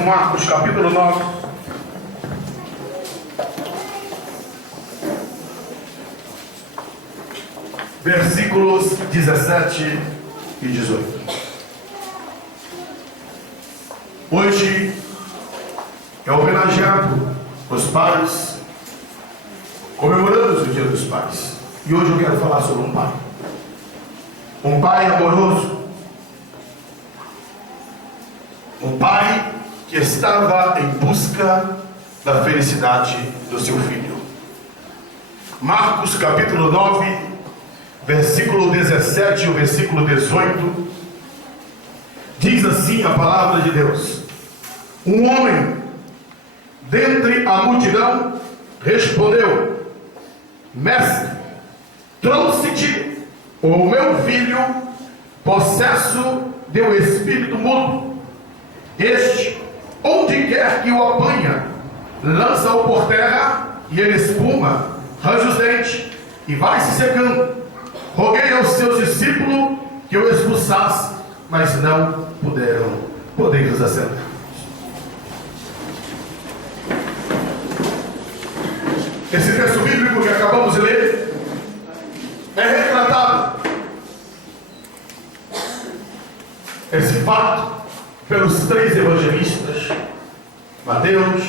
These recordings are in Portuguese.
Marcos capítulo 9. Versículos 17 e 18. Hoje é homenageado os pais, comemoramos o Dia dos Pais. E hoje eu quero falar sobre um pai. Um pai amoroso. Um pai que estava em busca da felicidade do seu filho. Marcos capítulo 9, versículo 17 e o versículo 18, diz assim a palavra de Deus: um homem dentre a multidão respondeu: mestre, trouxe-te o meu filho possesso de um espírito mudo. Este, onde quer que o apanha, lança-o por terra e ele espuma, range os dentes e vai se secando. Roguei aos seus discípulos que o expulsasse, mas não puderam. Podemos assentar. Esse texto bíblico que acabamos de ler é retratado esse fato pelos três evangelistas, Mateus,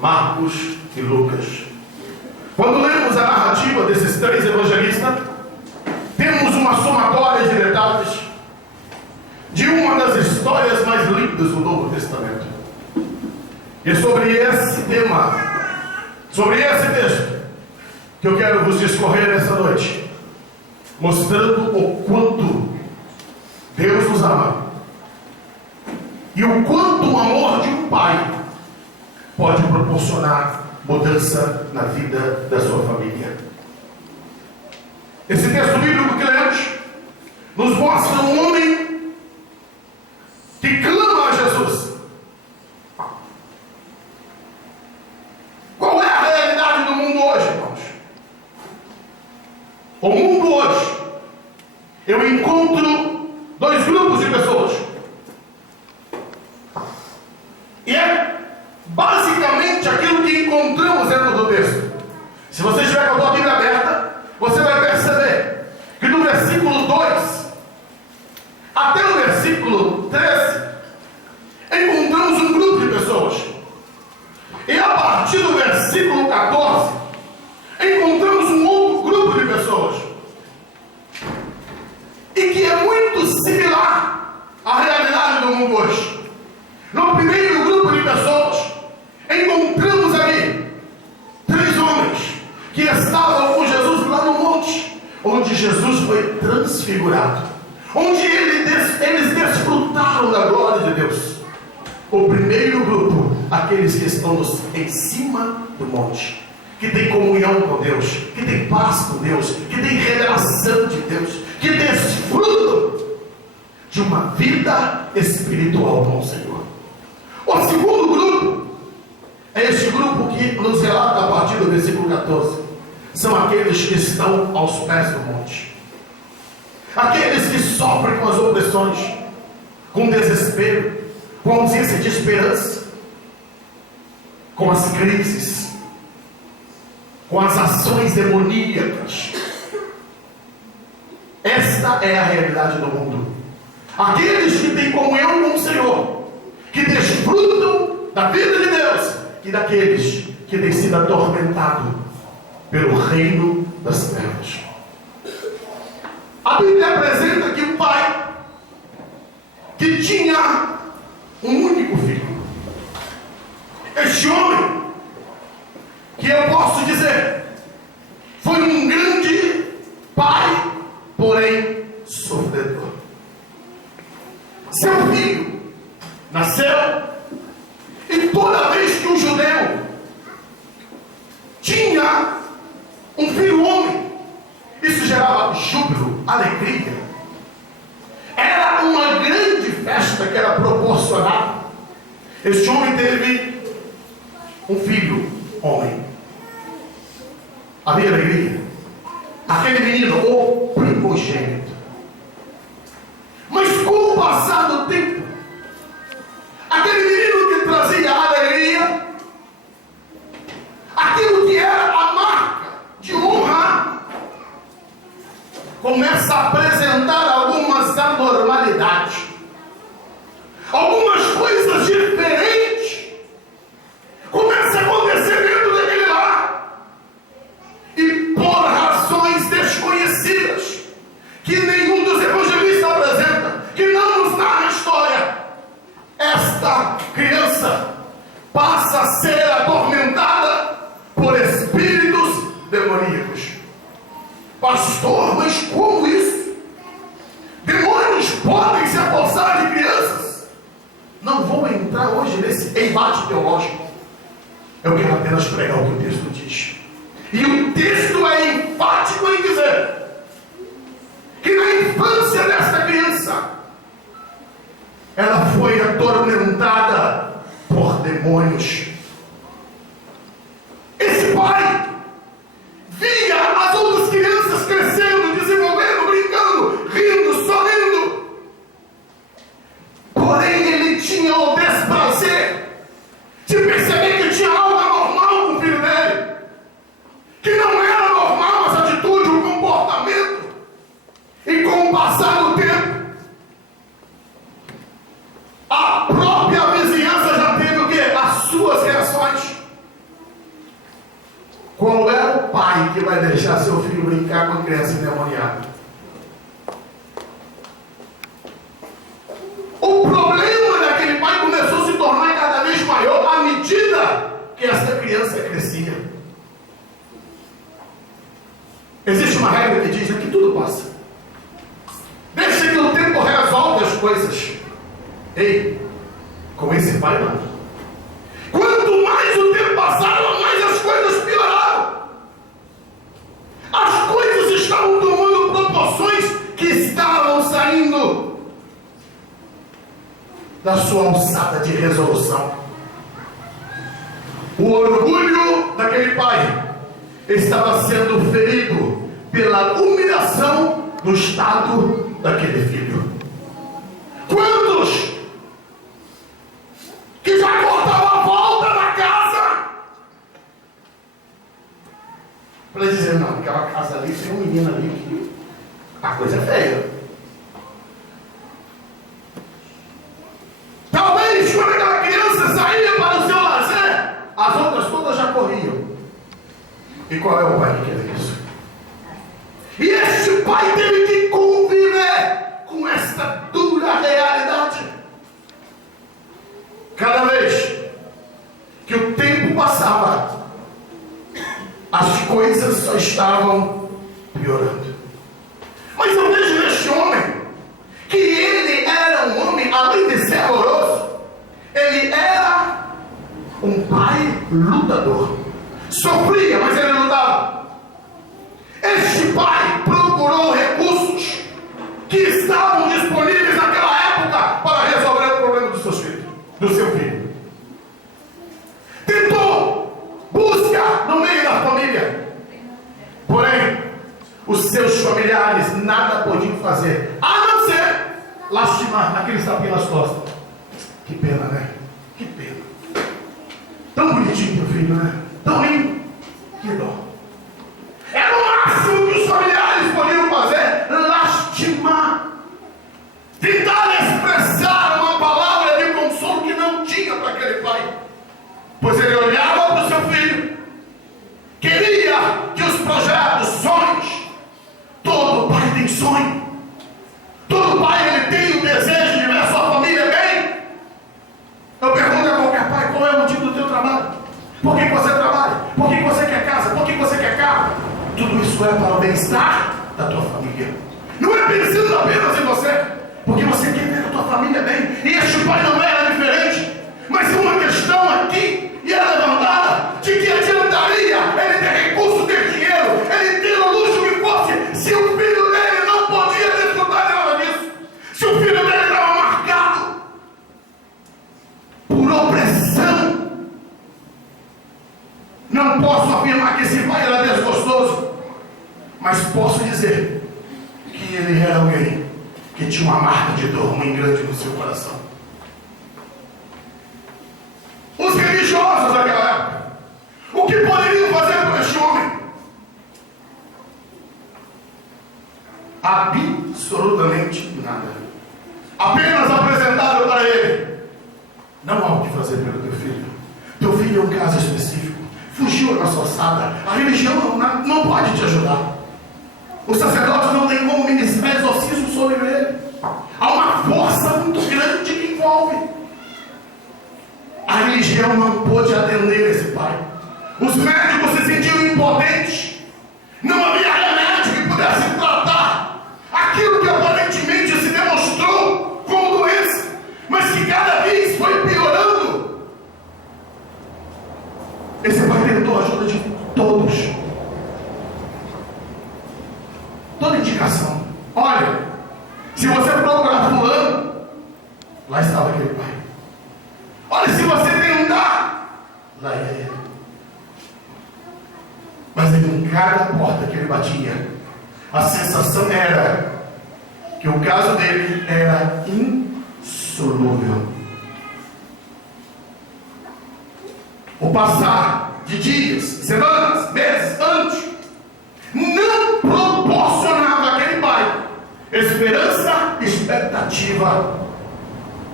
Marcos e Lucas. Quando lemos a narrativa desses três evangelistas, temos uma somatória de detalhes de uma das histórias mais lindas do Novo Testamento. E sobre esse tema, sobre esse texto, que eu quero vos discorrer nessa noite, mostrando o quanto Deus nos ama e o quanto o amor de um pai pode proporcionar mudança na vida da sua família. Esse texto bíblico que lemos nos mostra um homem que clama a Jesus. Qual é a realidade do mundo hoje, irmãos? O mundo hoje, eu encontro dois grupos de pessoas. E é basicamente aquilo que encontramos dentro do texto. Se você estiver com a sua Bíblia aberta, você vai perceber que do versículo 2 até o versículo 13 encontramos um grupo de pessoas. E a partir do versículo 14 encontramos um outro grupo de pessoas. E que é muito similar à realidade do mundo hoje. No primeiro grupo de pessoas, encontramos ali três homens que estavam com Jesus lá no monte, onde Jesus foi transfigurado, onde eles desfrutaram da glória de Deus. O primeiro grupo, aqueles que estão em cima do monte, que tem comunhão com Deus, que tem paz com Deus, que tem revelação de Deus, que desfrutam de uma vida espiritual com o Senhor. O segundo grupo é este grupo que nos relata a partir do versículo 14. São aqueles que estão aos pés do monte, aqueles que sofrem com as opressões, com desespero, com ausência de esperança, com as crises, com as ações demoníacas. Esta é a realidade do mundo. Aqueles que têm comunhão com o Senhor, que desfrutam da vida de Deus, e daqueles que têm sido atormentados pelo reino das trevas. A Bíblia apresenta que o pai, que tinha um único filho, este homem, que eu posso dizer, foi um grande pai, porém sofredor. Seu filho nasceu, e toda vez que um judeu tinha um filho homem, isso gerava júbilo, alegria. Era uma grande festa que era proporcionada. Este homem teve um filho homem. Havia alegria. Aquele menino, o primogênito. Mas com o passar do tempo, aquele menino que criança passa a ser atormentada por espíritos demoníacos. Pastor, mas como isso? Demônios podem se apossar de crianças? Não vou entrar hoje nesse embate teológico. Eu quero apenas pregar o que o texto diz. E o texto é enfático em dizer que na infância desta criança, ela foi atormentada por demônios. Esse pai via as outras crianças crescendo, desenvolvendo, brincando, rindo, sorrindo. Porém, ele tinha o desprazer de perceber que tinha algo anormal com o filho dele, que não era normal essa atitude, o comportamento. E com o passar do tempo, a própria vizinhança já teve o quê? As suas reações. Qual é o pai que vai deixar seu filho brincar com a criança endemoniada? O problema daquele pai começou a se tornar cada vez maior à medida que essa criança crescia. Existe uma regra que diz que tudo passa. Deixa que o tempo resolve as coisas. Ei, com esse pai não. Quanto mais o tempo passava, mais as coisas pioraram. As coisas estavam tomando proporções que estavam saindo da sua alçada de resolução. O orgulho daquele pai estava sendo ferido pela humilhação do estado daquele filho. Quantos que já cortavam a volta da casa para dizer, não, aquela casa ali tem um menino ali que a coisa é feia. Talvez quando aquela criança saía para o seu lazer, as outras todas já corriam. E qual é o pai que quer isso? E este pai teve que conviver com esta dura realidade. Cada vez que o tempo passava, as coisas só estavam piorando. Mas eu vejo neste homem que ele era um homem, além de ser amoroso, ele era um pai lutador. Sofria, mas ele lutava. Este pai procurou recursos que estavam disponíveis naquela época para resolver o problema dos seus filhos, do seu filho. Tentou, busca no meio da família. Porém, os seus familiares nada podiam fazer, a não ser lastimar aqueles tapinhas nas costas. Que pena, né? Que pena. Tão bonitinho teu filho, né? Tão lindo. Que dó. Era o máximo que os familiares podiam fazer, lastimar. Tentar expressar uma palavra de consolo que não tinha para aquele pai. Pois ele olhava para o seu filho, queria que os projetos, sonhos, todo pai tem sonho. Todo pai ele tem o desejo de ver a sua família bem. Eu pergunto a qualquer pai, qual é o motivo do teu trabalho? Por que você trabalha? Por que você quer casa? Por que você quer carro? Tudo isso é para o bem-estar da tua família. Não é pensando apenas em você, porque você quer ver a tua família bem. E este pai não era diferente. Mas uma questão aqui, e é levantada, de que adiantaria ele ter recurso, ter dinheiro, ele ter o luxo que fosse, se o filho dele não podia desfrutar de nada disso. Se o filho dele estava marcado por opressão. Não posso afirmar que esse pai era desgostoso, mas posso dizer que ele era alguém que tinha uma marca de dor muito grande no seu coração. Os religiosos daquela época, o que poderiam fazer por este homem? Absolutamente nada. Apenas apresentaram para ele: não há o que fazer pelo teu filho. Teu filho é um caso específico. Fugiu da sua alçada. A religião não pode te ajudar. Os sacerdotes não têm como ministrar exorcismo sobre ele. Há uma força muito grande que envolve. região não pôde atender esse pai. Os médicos se sentiam impotentes. Não havia remédio que pudesse tratar aquilo que aparentemente se demonstrou como doença, mas que cada vez foi piorando. Esse pai tentou a ajuda de todos. Toda indicação. Olha, se você procurar fulano, lá estava aquele pai. Olha, se você tentar, lá ia ele. Mas em cada porta que ele batia, a sensação era que o caso dele era insolúvel. O passar de dias, semanas, meses, anos, não proporcionava àquele pai esperança e expectativa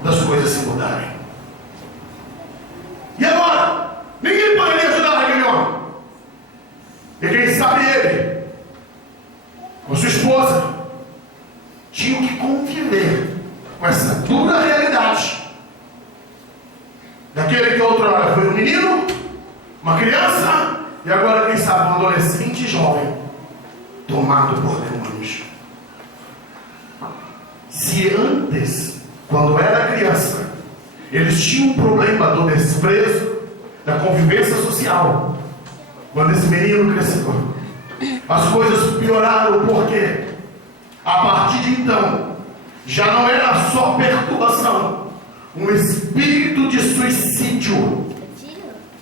das coisas se mudarem. E agora? Ninguém poderia ajudar aquele homem. E quem sabe ele, com sua esposa, tinham que conviver com essa dura realidade daquele que outrora foi um menino, uma criança, e agora quem sabe um adolescente jovem, tomado por demônios. Se antes, quando era criança, eles tinham um problema do desprezo, da convivência social, quando esse menino cresceu, as coisas pioraram, porque a partir de então já não era só perturbação, um espírito de suicídio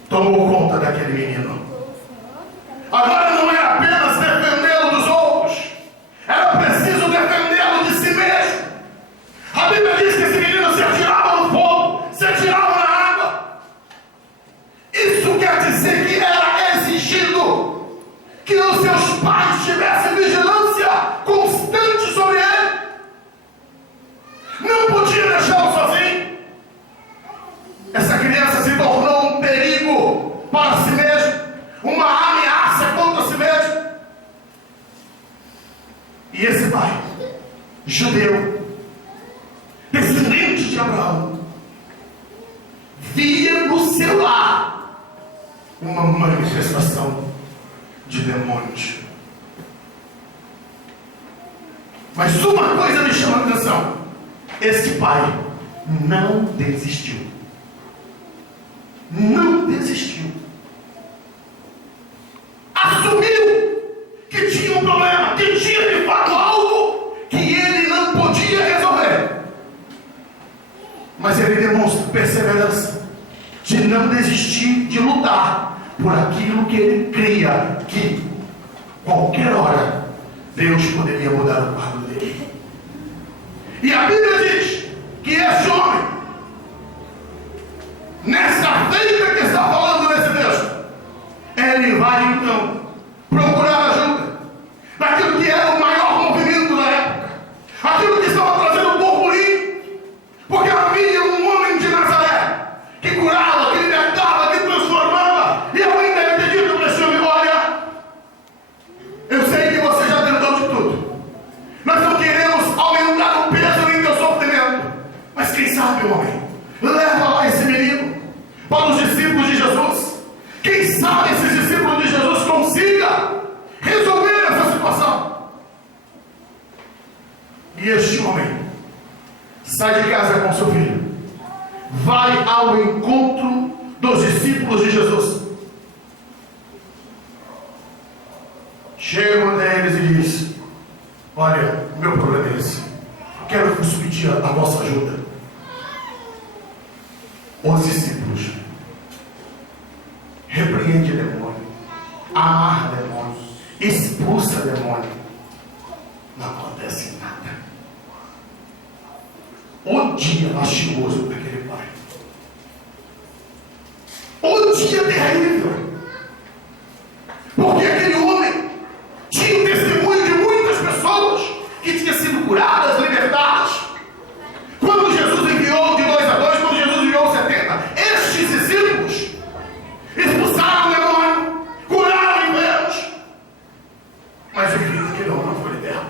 tomou conta daquele menino. Agora não era apenas defendê-lo dos outros, era preciso defendê-lo de si mesmo. A Bíblia diz que esse menino se atirava no fogo, se atirava na água. Isso quer dizer que era exigido que os seus pais tivessem vigilância constante sobre ele. Não podia deixá-lo sozinho. Essa criança se tornou um perigo para si mesmo, uma ameaça contra si mesmo. E esse pai, judeu, descendente de Abraão, via no seu lar uma manifestação de demônios. Mas uma coisa me chama a atenção: esse pai não desistiu. Não desistiu. Assumiu que tinha um problema, que tinha de fato algo que ele não podia resolver. Mas ele demonstra perseverança de não desistir de lutar por aquilo que ele cria que qualquer hora Deus poderia mudar o quadro dele. E a Bíblia diz que esse homem, nessa feita que está falando nesse texto, ele vai então procurar ajuda daquilo que era o maior movimento da época, aquilo que estava trazendo burburinho, porque havia um homem de Nazaré que curava, que libertava, que transformava. E eu ainda lhe dito para esse homem: olha, eu sei que você já tentou de tudo, nós não queremos aumentar o peso nem teu sofrimento, mas quem sabe, homem, leva lá esse menino para os discípulos de Jesus. Quem sabe esses discípulos de Jesus consigam resolver essa situação. E este homem sai de casa com seu filho, vai ao encontro dos discípulos de Jesus, chega até eles e diz: olha, o meu problema é esse, quero vos pedir a vossa ajuda. Os discípulos repreende demônio, amarra demônio, expulsa demônio, não acontece nada. O dia lastimoso daquele pai, o dia terrível, porque aquele homem tinha o testemunho de muitas pessoas que tinham sido curadas, libertadas. Quando Jesus enviou de 2 a 2, quando Jesus enviou 70, estes discípulos expulsaram o demônio, curaram enfermos, mas o filho daquele homem não foi liberto.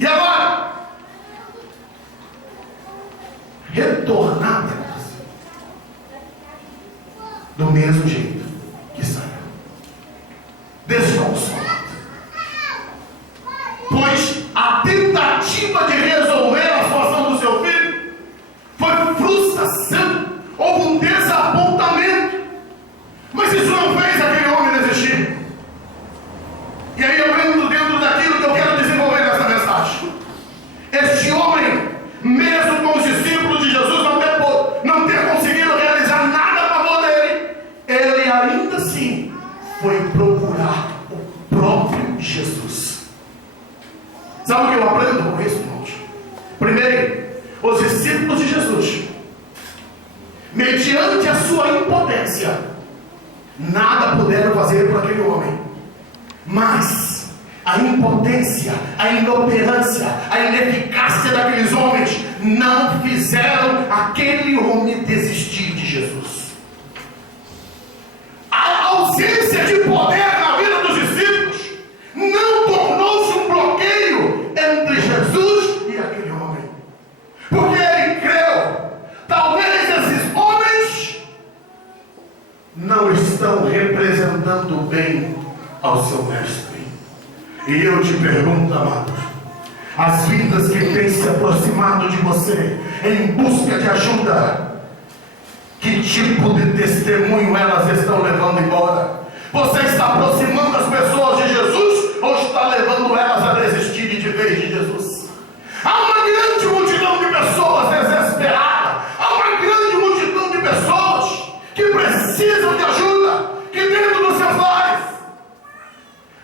E agora, retornar para casa, mesmo jeito que saiu, desconsolado. Pois a tentativa de resolver a situação do seu filho foi frustração, houve um desapontamento. Mas isso não fez aquele homem desistir. E aí eu entro dentro daquilo que eu quero desenvolver nessa mensagem. Este homem, mesmo com os discípulos de Jesus não ter conseguido realizar nada a favor dele, ele ainda assim foi procurar o próprio Jesus. Sabe o que eu aprendo com isso, irmãos? Primeiro, os discípulos de Jesus, mediante a sua impotência, nada puderam fazer por aquele homem. Mas a impotência, a inoperância, a ineficácia daqueles homens não fizeram aquele homem desistir de Jesus. A ausência de poder na vida dos discípulos não tornou-se um bloqueio entre Jesus e aquele homem, porque ele creu. Talvez esses homens não estão representando bem ao seu mestre. E eu te pergunto, amado, as vidas que têm se aproximado de você em busca de ajuda, que tipo de testemunho elas estão levando embora? Você está aproximando as pessoas de Jesus ou está levando elas a desistirem de vez de Jesus? Há uma grande multidão de pessoas desesperadas, há uma grande multidão de pessoas que precisam de ajuda, que dentro dos seus lares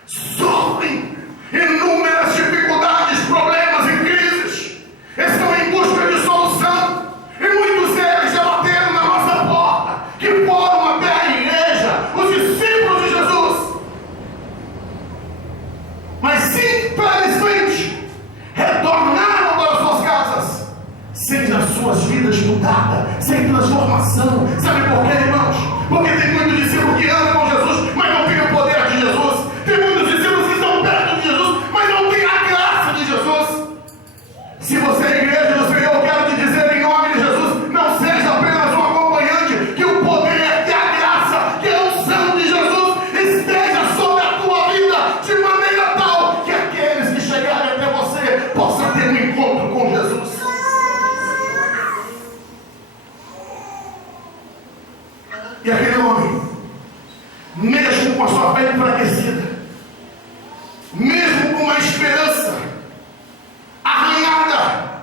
sofrem inúmeras dificuldades, problemas e crises, estão em busca de solução, e muitos deles já bateram na nossa porta, que foram até a igreja, os discípulos de Jesus, mas simplesmente retornaram para suas casas, sem as suas vidas mudadas, sem transformação. Sabe por quê, irmãos? Porque tem muito discípulo que anda com Jesus, mas não tem o poder de Jesus. Tem muitos discípulos que estão perto de Jesus, mas não tem a graça de Jesus. Se você é igreja do Senhor, eu quero te dizer em nome de Jesus, não seja apenas um acompanhante, que o poder, que a graça, que a unção de Jesus esteja sobre a tua vida, de maneira tal que aqueles que chegarem até você possam ter um encontro com Jesus. E aquele homem, mesmo com a sua fé enfraquecida, mesmo com uma esperança arranhada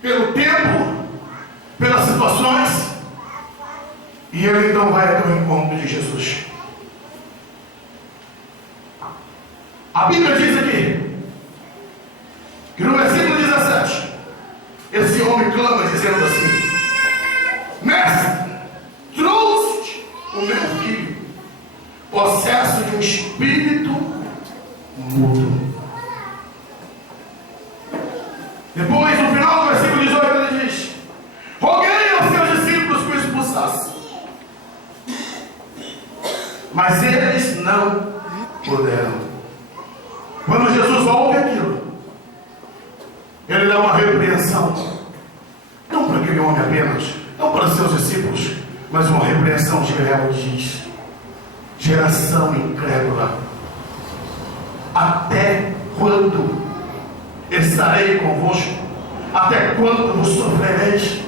pelo tempo, pelas situações, e ele então vai até o encontro de Jesus. A Bíblia diz aqui que no versículo 17, esse homem clama dizendo assim: Mestre, trouxe o meu filho, possesso de um espírito mudo. Depois, no final do versículo 18, ele diz: roguei aos seus discípulos que o expulsassem, mas eles não puderam. Quando Jesus ouve aquilo, ele dá uma repreensão, não para aquele homem apenas, não para os seus discípulos, mas uma repreensão geral. Diz: geração incrédula, até quando estarei convosco? Até quando vos sofrereis?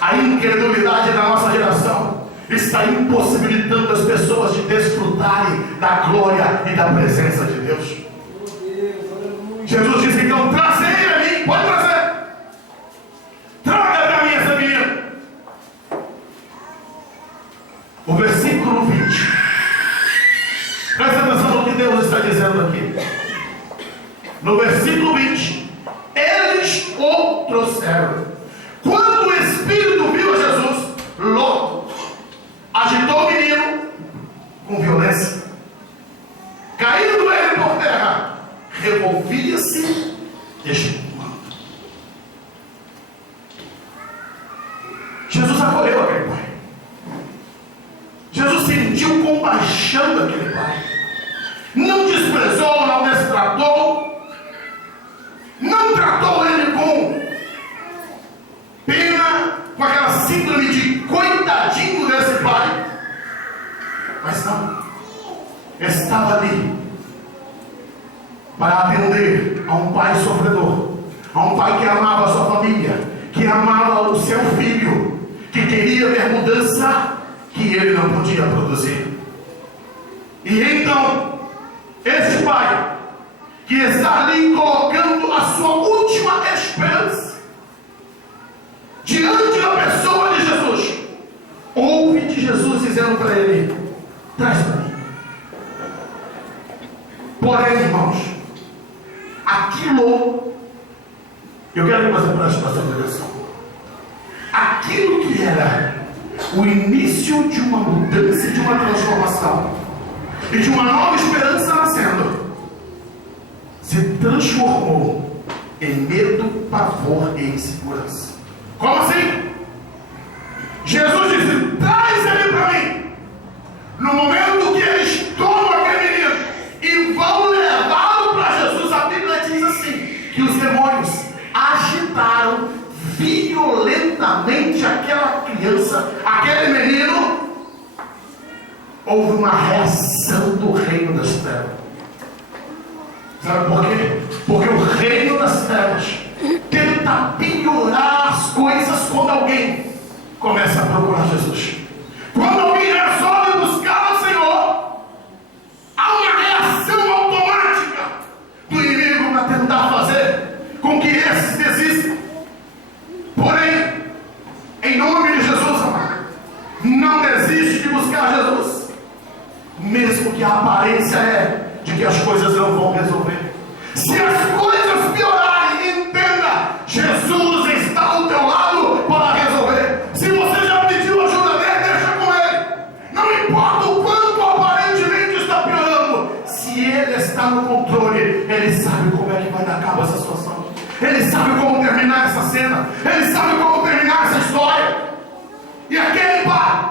A incredulidade da nossa geração está impossibilitando as pessoas de desfrutarem da glória e da presença de Deus. Jesus disse então: trazei a mim, pode trazer, traga para mim essa menina. O versículo 20, presta atenção no que Deus está dizendo aqui. No versículo 20, eles o trouxeram. Quando o Espírito viu a Jesus, logo agitou o menino com violência. Caindo ele por terra, revolvia-se espumando. Jesus acolheu aquele pai. Jesus sentiu compaixão daquele pai. Não desprezou, não destratou, não tratou ele com pena com aquela síndrome de coitadinho desse pai. Mas não, estava ali para atender a um pai sofredor, a um pai que amava a sua família, que amava o seu filho, que queria ver mudança que ele não podia produzir. E então, esse pai, que está ali colocando a sua última esperança diante da pessoa de Jesus, ouve de Jesus dizendo para ele: traz para mim. Porém, irmãos, aquilo, eu quero que você preste bastante atenção, aquilo que era o início de uma mudança, de uma transformação e de uma nova esperança nascendo, se transformou em medo, pavor e insegurança. Como assim? Jesus disse: traz ele para mim. No momento que eles tomam aquele menino e vão levá-lo para Jesus, a Bíblia diz assim, que os demônios agitaram violentamente aquela criança, aquele menino. Houve uma reação do reino das trevas. Sabe por quê? Porque o reino das trevas tenta piorar as coisas quando alguém começa a procurar Jesus. Quando alguém resolve buscar o Senhor, há uma reação automática do inimigo para tentar fazer com que esses desistam. Porém, em nome de Jesus, amado, não desiste de buscar Jesus, mesmo que a aparência é de que as coisas não vão resolver. Se as coisas piorarem, entenda, Jesus está ao teu lado para resolver. Se você já pediu ajuda dele, deixa com ele. Não importa o quanto aparentemente está piorando, se ele está no controle, ele sabe como é que vai dar cabo a essa situação. Ele sabe como terminar essa cena. Ele sabe como terminar essa história. E aquele pai,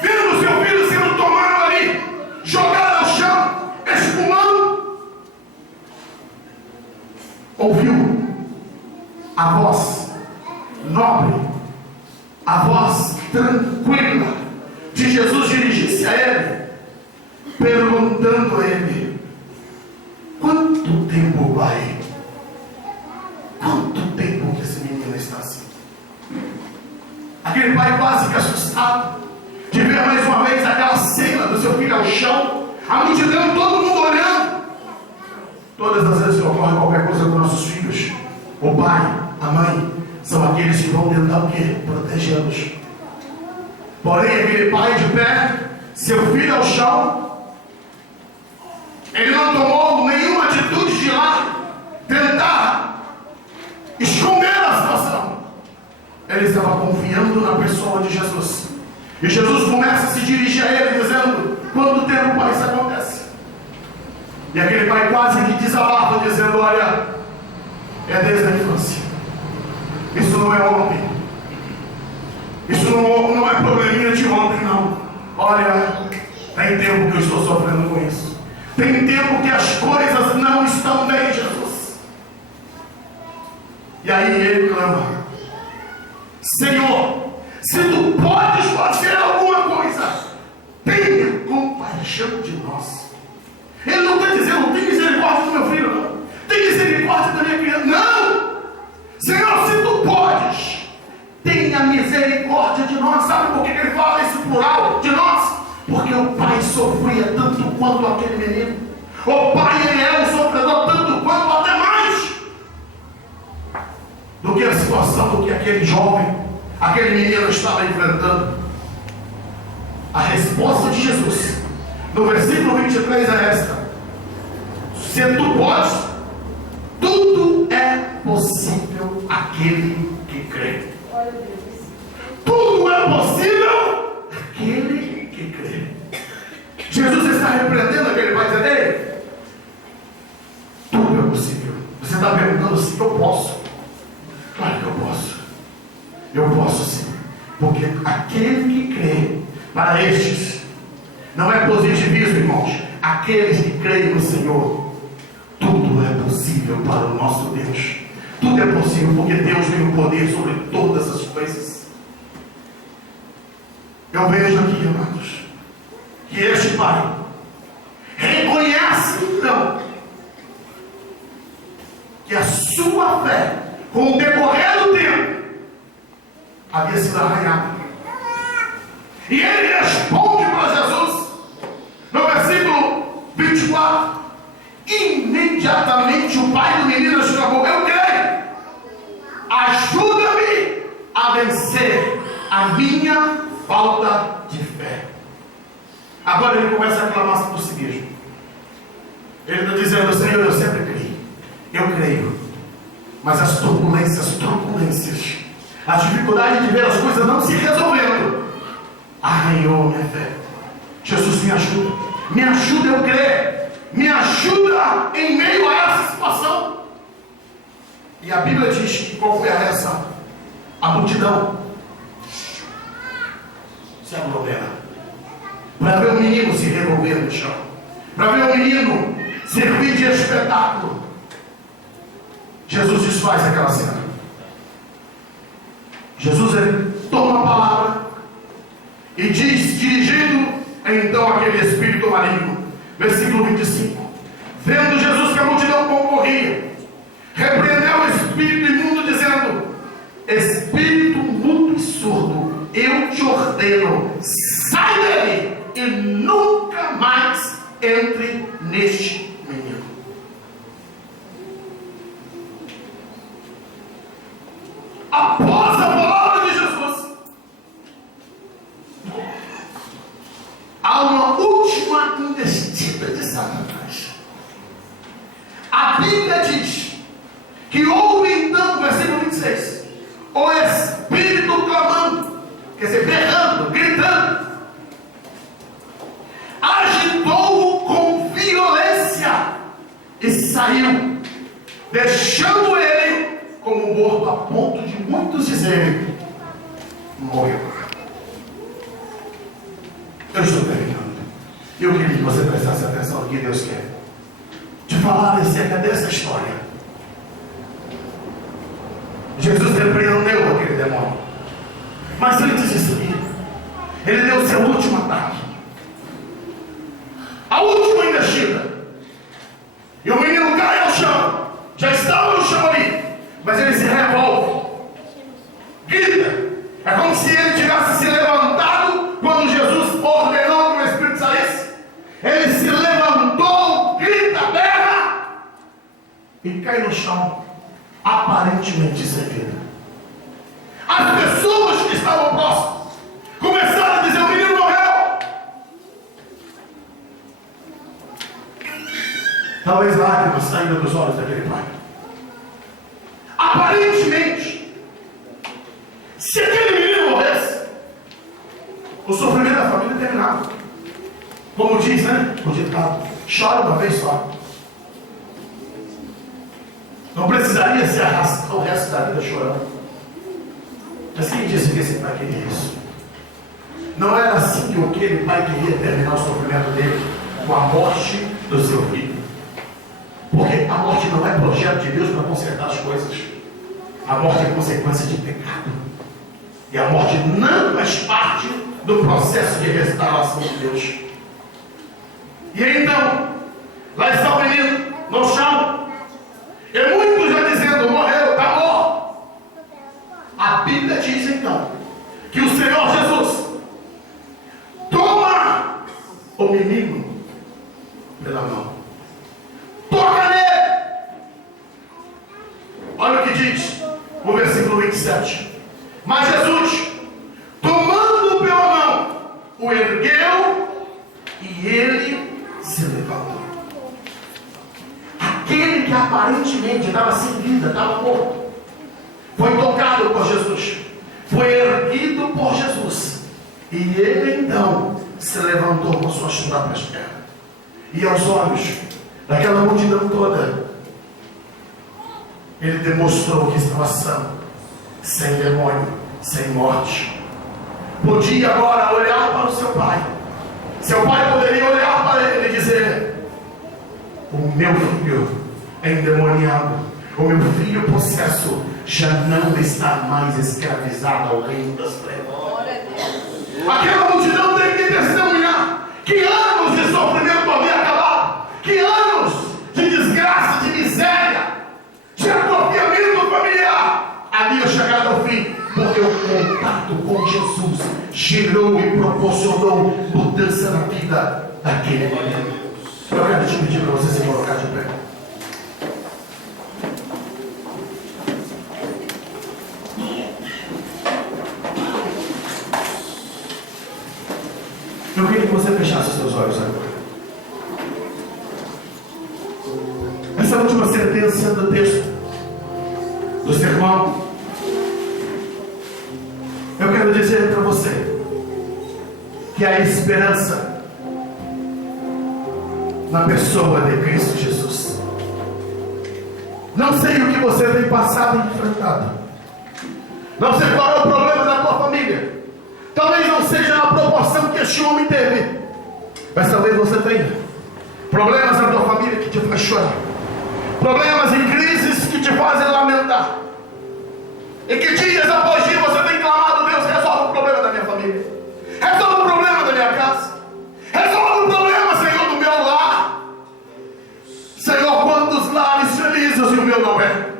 vendo seu filho sendo tomado ali, jogado ao chão, espumando, ouviu a voz nobre, a voz tranquila de Jesus dirigir-se a ele, perguntando a ele: quanto tempo vai? Quanto tempo que esse menino está assim? Aquele pai quase que assustado de ver mais uma vez aquela cena do seu filho ao chão, a multidão, todo mundo olhando. Todas as vezes que ocorre qualquer coisa com nossos filhos, o pai, a mãe, são aqueles que vão tentar o quê? Protegê-los. Porém, aquele pai de pé, seu filho ao chão, ele não tomou nenhuma atitude de ir lá tentar esconder a situação. Ele estava confiando na pessoa de Jesus. E Jesus começa a se dirigir a ele dizendo: quanto tempo, pai, isso acontece? E aquele pai quase que desabafa dizendo: olha, é desde a infância. Isso não é ontem. Isso não é probleminha de ontem, não. Olha, tem tempo que eu estou sofrendo com isso. Tem tempo que as coisas não estão bem, Jesus. E aí ele clama: Senhor, se tu podes fazer alguma coisa, tenha compaixão de nós. Ele não está dizendo: tem misericórdia do meu filho, não. Tem misericórdia da minha criança. Não! Senhor, se tu podes, tenha misericórdia de nós. Sabe por que ele fala esse plural de nós? Porque o pai sofria tanto quanto aquele menino. O pai, ele é um sofredor tanto quanto, até mais do que a situação do que aquele jovem, aquele menino estava enfrentando. A resposta de Jesus no versículo 23 é esta: se tu podes, tudo é possível àquele que crê. Tudo é possível àquele que crê. Jesus está repreendendo aquele pai dele. Tudo é possível. Você está perguntando se eu posso. Claro que eu posso. Eu posso sim. Porque aquele que crê, para estes, não é positivismo, irmãos. Aqueles que creem no Senhor, tudo é possível para o nosso Deus. Tudo tudo é possível, porque Deus tem o poder sobre todas as coisas. Eu vejo aqui, amados, que este pai reconhece então que a sua fé, com o decorrer do tempo, havia sido arranhada. E ele responde para Jesus no versículo 24. Imediatamente o pai do menino exclamou: eu creio, ajuda-me a vencer a minha falta de fé. Agora ele começa a clamar por si mesmo. Ele está dizendo: Senhor, eu sempre criei, eu creio, mas as turbulências, as dificuldades de ver as coisas não se resolvendo, arranhou minha fé. Jesus, me ajuda eu crer, me ajuda em meio a essa situação. E a Bíblia diz que qual foi a reação? A multidão se aglomera para ver o menino se revolver no chão, para ver o menino servir de espetáculo. Jesus desfaz aquela cena. Jesus toma a palavra e diz, dirigindo então aquele espírito maligno, versículo 25: vendo Jesus que a multidão concorria, repreendeu o espírito imundo, dizendo: espírito mudo e surdo, eu te ordeno, sai dele e nunca mais entre neste menino. Após a palavra de Jesus, há uma última investida de Satanás. A Bíblia diz que houve então, versículo 26, o espírito clamando, quer dizer, berrando, gritando, agitou-o com violência e saiu, deixando ele como morto, a ponto de muitos dizerem: morreu. Eu estou terminando. Eu queria que você prestasse atenção no que Deus quer te falar acerca dessa história. Jesus repreendeu aquele demônio, mas antes disso aqui, ele deu o seu último ataque, a última investida, e o menino cai ao chão. Já estava no chão ali, mas ele se revolve, grita. É como se ele tivesse se levantado quando Jesus ordenou que o espírito saísse. Ele se levantou, grita, berra e cai no chão, aparentemente sem vida. As pessoas que estavam próximas começaram a dizer: o menino morreu. Talvez lágrimas saindo dos olhos daquele pai. Aparentemente, se aquele menino morresse, o sofrimento da família terminava. Como diz, né, o ditado: chora uma vez só. Não precisaria se arrastar o resto da vida chorando. Mas quem disse que esse pai queria isso? Não era assim que aquele pai queria terminar o sofrimento dele, com a morte do seu filho. Porque a morte não é projeto de Deus para consertar as coisas. A morte é consequência de pecado. E a morte não faz parte do processo de restauração de Deus. E então, lá está o menino no chão, e muitos já dizendo: morreu, está morto. A Bíblia diz então que o Senhor Jesus toma o menino pela mão, toca nele. Olha o que diz o versículo 27. Mas Jesus, tomando-o pela mão, o ergueu e ele se levantou. Aquele que aparentemente estava sem vida, estava morto, foi tocado por Jesus, foi erguido por Jesus, e ele então se levantou com suas próprias pernas. E aos olhos daquela multidão toda, ele demonstrou que estava são, sem demônio, sem morte. Podia agora olhar para o seu pai. Seu pai poderia olhar para ele e dizer: o meu filho é endemoniado, O meu filho possesso já não está mais escravizado ao reino das trevas. Aquela multidão tem que testemunhar que anos de sofrimento havia acabado, que anos de desgraça, de miséria, de atrofiamento familiar havia chegado ao fim, porque o contato com Jesus gerou e proporcionou mudança na vida daquele menino. Eu quero te pedir para você se colocar de pé. Eu queria que você fechasse os seus olhos agora. Essa última sentença do texto do sermão, eu quero dizer para você que há esperança na pessoa de Cristo Jesus. Não sei o que você tem passado e enfrentado. Não sei qual é o problema da tua família. Talvez não seja na proporção que este homem teve, mas talvez você tenha problemas na tua família que te faz chorar, problemas em crises que te fazem lamentar, e que dias após dia você tem clamado: Deus, resolve o problema da minha família, resolve o problema da minha casa, resolve o problema, Senhor, do meu lar. Senhor, quantos lares felizes e o meu não é.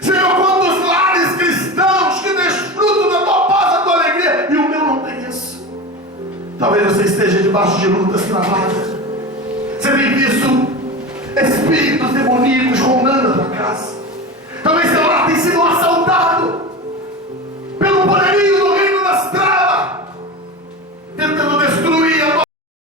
Senhor, quantos lares cristãos que desfrutam da tua paz, da tua alegria, e o meu não tem isso. Talvez você esteja debaixo de lutas travadas. Você tem visto espíritos demoníacos rondando a tua casa. Talvez seu lar tenha sido uma